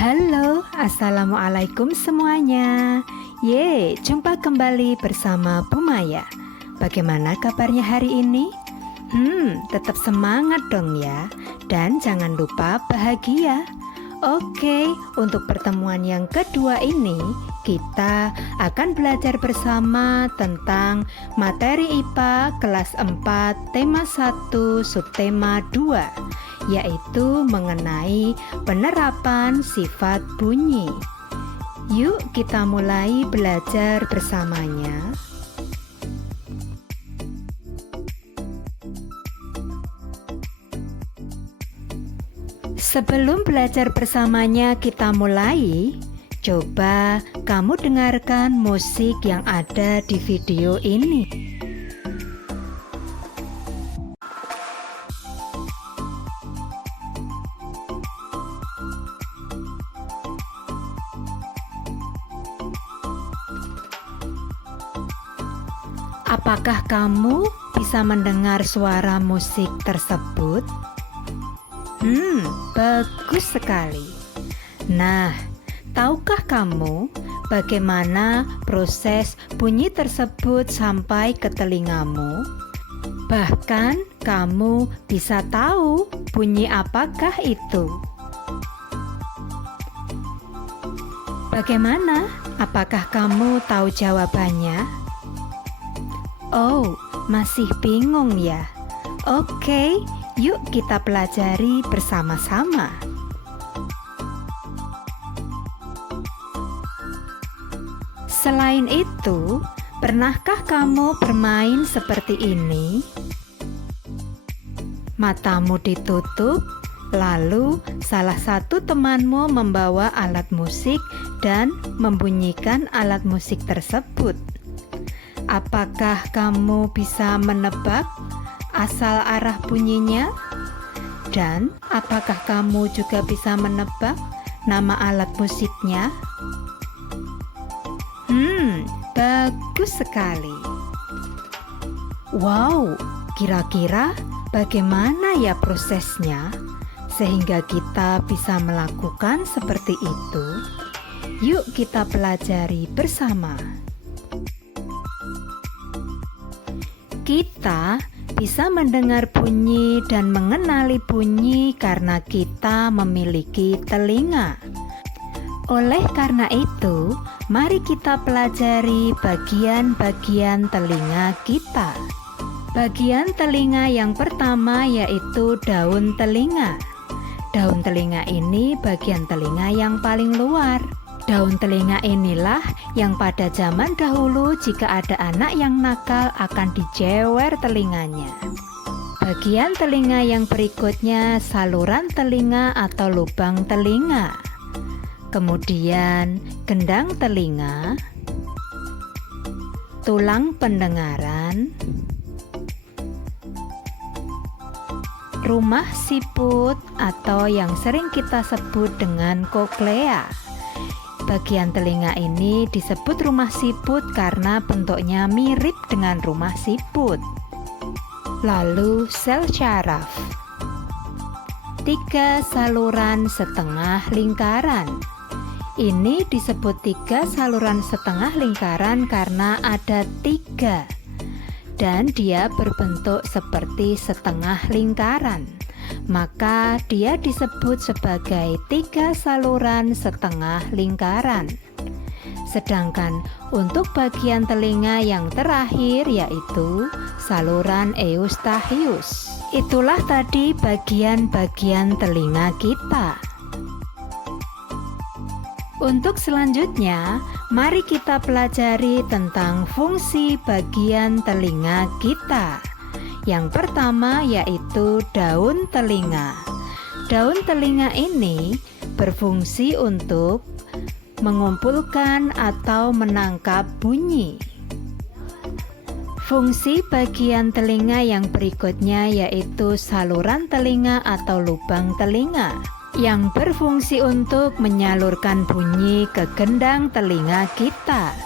Halo, assalamualaikum semuanya. Jumpa kembali bersama Bu Maya. Bagaimana kabarnya hari ini? Tetap semangat dong ya. Dan jangan lupa bahagia. Oke, untuk pertemuan yang kedua ini, kita akan belajar bersama tentang materi IPA kelas 4, tema 1, subtema 2, yaitu mengenai penerapan sifat bunyi. Yuk kita mulai belajar bersamanya. Sebelum belajar bersamanya kita mulai, coba kamu dengarkan musik yang ada di video ini. Apakah kamu bisa mendengar suara musik tersebut? Bagus sekali. Nah, tahukah kamu bagaimana proses bunyi tersebut sampai ke telingamu? Bahkan kamu bisa tahu bunyi apakah itu. Bagaimana? Apakah kamu tahu jawabannya? Oh, masih bingung ya? Oke, yuk kita pelajari bersama-sama. Selain itu, pernahkah kamu bermain seperti ini? Matamu ditutup, lalu salah satu temanmu membawa alat musik dan membunyikan alat musik tersebut. Apakah kamu bisa menebak asal arah bunyinya? Dan apakah kamu juga bisa menebak nama alat musiknya? Bagus sekali. Wow, kira-kira bagaimana ya prosesnya sehingga kita bisa melakukan seperti itu? Yuk kita pelajari bersama. Kita bisa mendengar bunyi dan mengenali bunyi karena kita memiliki telinga. Oleh karena itu, mari kita pelajari bagian-bagian telinga kita. Bagian telinga yang pertama yaitu daun telinga. Daun telinga ini bagian telinga yang paling luar. Daun telinga inilah yang pada zaman dahulu jika ada anak yang nakal akan dijewer telinganya. Bagian telinga yang berikutnya saluran telinga atau lubang telinga. Kemudian gendang telinga, tulang pendengaran, rumah siput atau yang sering kita sebut dengan koklea. Bagian telinga ini disebut rumah siput karena bentuknya mirip dengan rumah siput. Lalu sel syaraf. 3 saluran setengah lingkaran. Ini disebut 3 saluran setengah lingkaran karena ada 3 dan dia berbentuk seperti setengah lingkaran. Maka dia disebut sebagai 3 saluran setengah lingkaran. Sedangkan untuk bagian telinga yang terakhir yaitu saluran eustachius. Itulah tadi bagian-bagian telinga kita. Untuk selanjutnya, mari kita pelajari tentang fungsi bagian telinga kita. Yang pertama yaitu daun telinga. Daun telinga ini berfungsi untuk mengumpulkan atau menangkap bunyi. Fungsi bagian telinga yang berikutnya yaitu saluran telinga atau lubang telinga yang berfungsi untuk menyalurkan bunyi ke gendang telinga kita.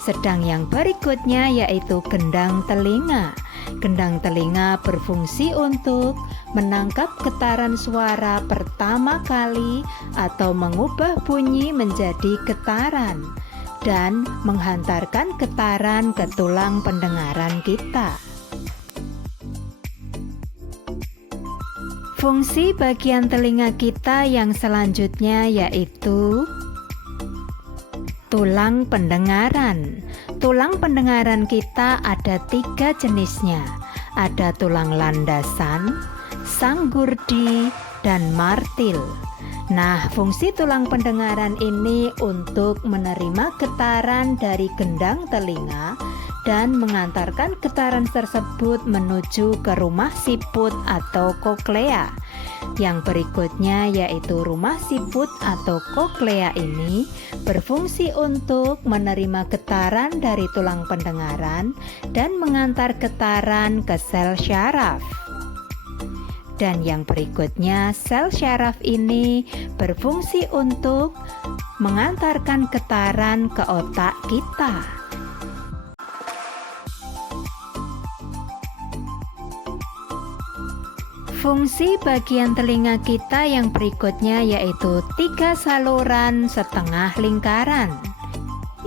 Sedang yang berikutnya yaitu gendang telinga gendang telinga berfungsi untuk menangkap getaran suara pertama kali atau mengubah bunyi menjadi getaran dan menghantarkan getaran ke tulang pendengaran kita. Fungsi bagian telinga kita yang selanjutnya yaitu tulang pendengaran. Tulang pendengaran kita ada 3 jenisnya. Ada tulang landasan, sanggurdi, dan martil. Nah, fungsi tulang pendengaran ini untuk menerima getaran dari gendang telinga dan mengantarkan getaran tersebut menuju ke rumah siput atau koklea. Yang berikutnya yaitu rumah siput atau koklea ini berfungsi untuk menerima getaran dari tulang pendengaran dan mengantar getaran ke sel syaraf. Dan yang berikutnya, sel syaraf ini berfungsi untuk mengantarkan getaran ke otak kita. Fungsi bagian telinga kita yang berikutnya yaitu 3 saluran setengah lingkaran.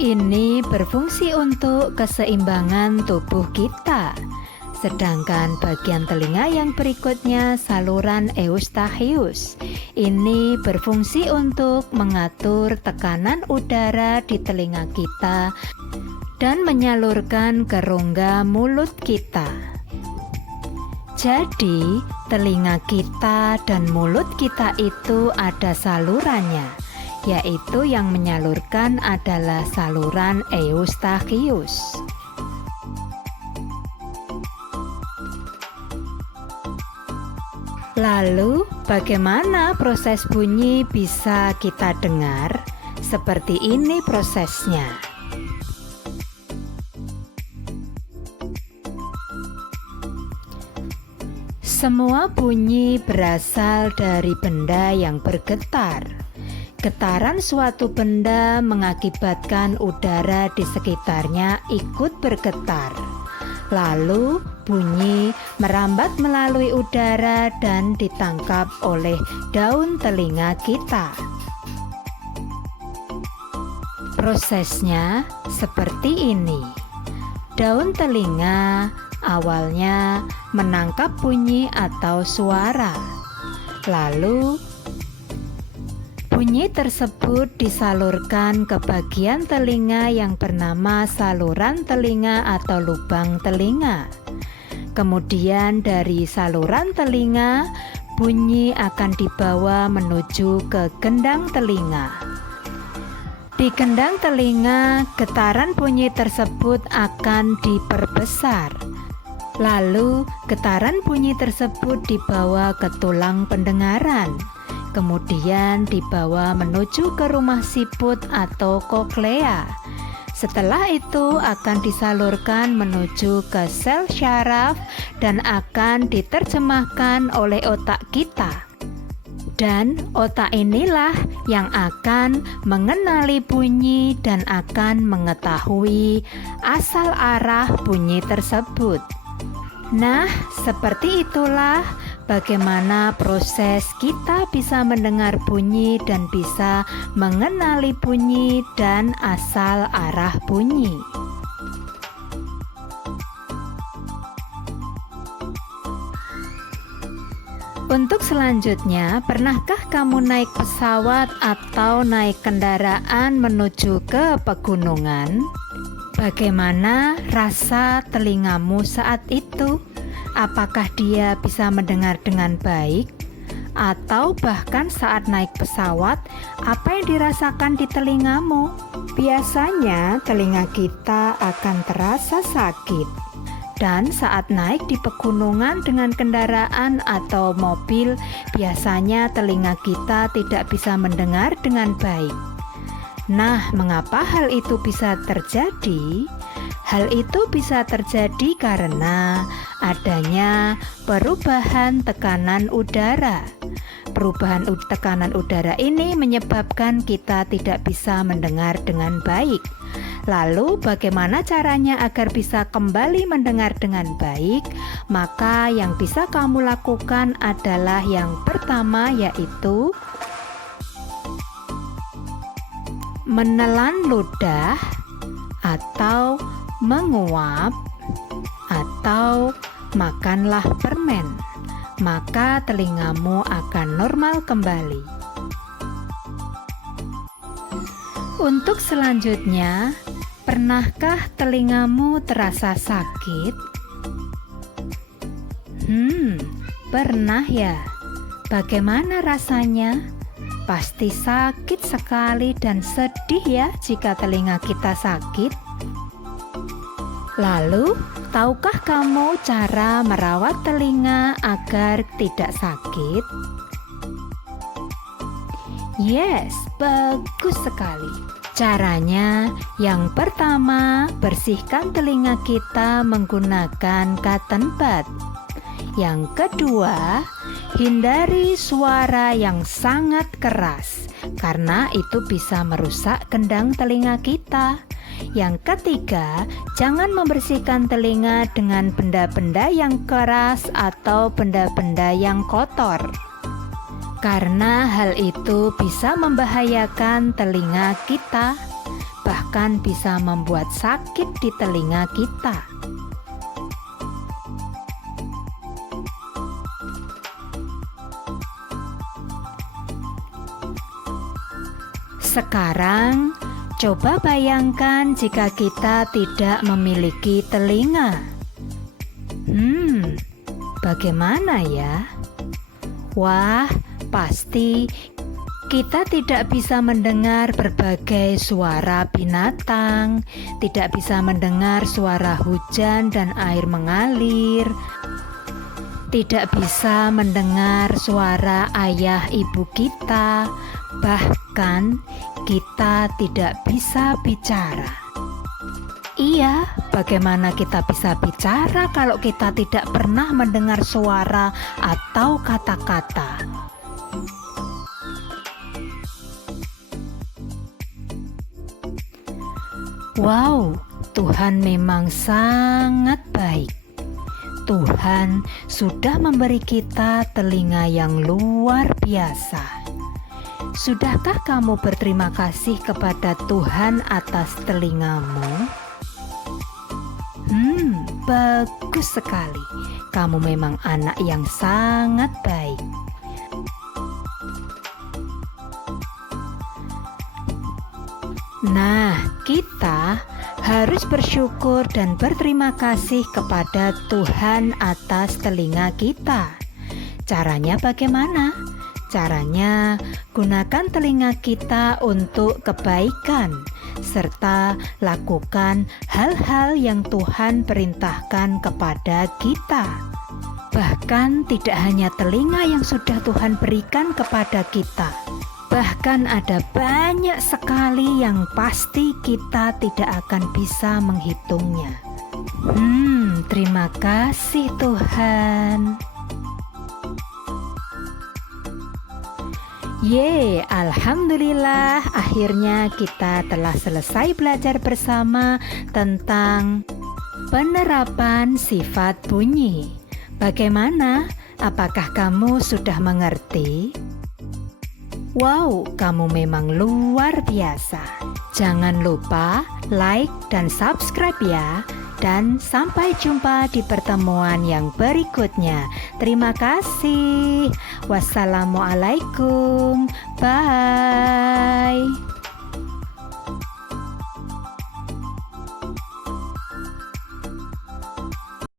Ini berfungsi untuk keseimbangan tubuh kita. Sedangkan bagian telinga yang berikutnya saluran eustachius. Ini berfungsi untuk mengatur tekanan udara di telinga kita dan menyalurkan ke rongga mulut kita. Jadi, telinga kita dan mulut kita itu ada salurannya, yaitu yang menyalurkan adalah saluran eustachius. Lalu, bagaimana proses bunyi bisa kita dengar? Seperti ini prosesnya. Semua bunyi berasal dari benda yang bergetar. Getaran suatu benda mengakibatkan udara di sekitarnya ikut bergetar. Lalu bunyi merambat melalui udara dan ditangkap oleh daun telinga kita. Prosesnya seperti ini. Daun telinga awalnya menangkap bunyi atau suara. Lalu bunyi tersebut disalurkan ke bagian telinga yang bernama saluran telinga atau lubang telinga. Kemudian dari saluran telinga, bunyi akan dibawa menuju ke gendang telinga. Di gendang telinga, getaran bunyi tersebut akan diperbesar. Lalu, getaran bunyi tersebut dibawa ke tulang pendengaran. Kemudian dibawa menuju ke rumah siput atau koklea. Setelah itu akan disalurkan menuju ke sel syaraf dan akan diterjemahkan oleh otak kita. Dan otak inilah yang akan mengenali bunyi dan akan mengetahui asal arah bunyi tersebut. Nah, seperti itulah bagaimana proses kita bisa mendengar bunyi dan bisa mengenali bunyi dan asal arah bunyi. Untuk selanjutnya, pernahkah kamu naik pesawat atau naik kendaraan menuju ke pegunungan? Bagaimana rasa telingamu saat itu? Apakah dia bisa mendengar dengan baik? Atau bahkan saat naik pesawat, apa yang dirasakan di telingamu? Biasanya telinga kita akan terasa sakit. Dan saat naik di pegunungan dengan kendaraan atau mobil, biasanya telinga kita tidak bisa mendengar dengan baik. Nah, mengapa hal itu bisa terjadi? Hal itu bisa terjadi karena adanya perubahan tekanan udara. Perubahan tekanan udara ini menyebabkan kita tidak bisa mendengar dengan baik. Lalu bagaimana caranya agar bisa kembali mendengar dengan baik? Maka yang bisa kamu lakukan adalah yang pertama, yaitu menelan ludah atau menguap atau makanlah permen. Maka telingamu akan normal kembali. Untuk selanjutnya, pernahkah telingamu terasa sakit? Pernah ya? Bagaimana rasanya? Pasti sakit sekali dan sedih ya jika telinga kita sakit. Lalu, tahukah kamu cara merawat telinga agar tidak sakit? Yes, bagus sekali. Caranya, yang pertama, bersihkan telinga kita menggunakan cotton bud. Yang kedua, hindari suara yang sangat keras, karena itu bisa merusak kendang telinga kita. Yang ketiga, jangan membersihkan telinga dengan benda-benda yang keras atau benda-benda yang kotor, karena hal itu bisa membahayakan telinga kita, bahkan bisa membuat sakit di telinga kita. Sekarang, coba bayangkan jika kita tidak memiliki telinga. Bagaimana ya? Wah, pasti kita tidak bisa mendengar berbagai suara binatang, tidak bisa mendengar suara hujan dan air mengalir, tidak bisa mendengar suara ayah ibu kita, bahkan kita tidak bisa bicara. Iya, bagaimana kita bisa bicara kalau kita tidak pernah mendengar suara atau kata-kata? Wow, Tuhan memang sangat baik. Tuhan sudah memberi kita telinga yang luar biasa. Sudahkah kamu berterima kasih kepada Tuhan atas telingamu? Bagus sekali. Kamu memang anak yang sangat baik. Nah, kita harus bersyukur dan berterima kasih kepada Tuhan atas telinga kita. Caranya bagaimana? Caranya, gunakan telinga kita untuk kebaikan, serta lakukan hal-hal yang Tuhan perintahkan kepada kita. Bahkan tidak hanya telinga yang sudah Tuhan berikan kepada kita, bahkan ada banyak sekali yang pasti kita tidak akan bisa menghitungnya. Terima kasih Tuhan. Alhamdulillah, akhirnya kita telah selesai belajar bersama tentang penerapan sifat bunyi. Bagaimana? Apakah kamu sudah mengerti? Wow, kamu memang luar biasa. Jangan lupa like dan subscribe ya. Dan sampai jumpa di pertemuan yang berikutnya. Terima kasih. Wassalamualaikum. Bye.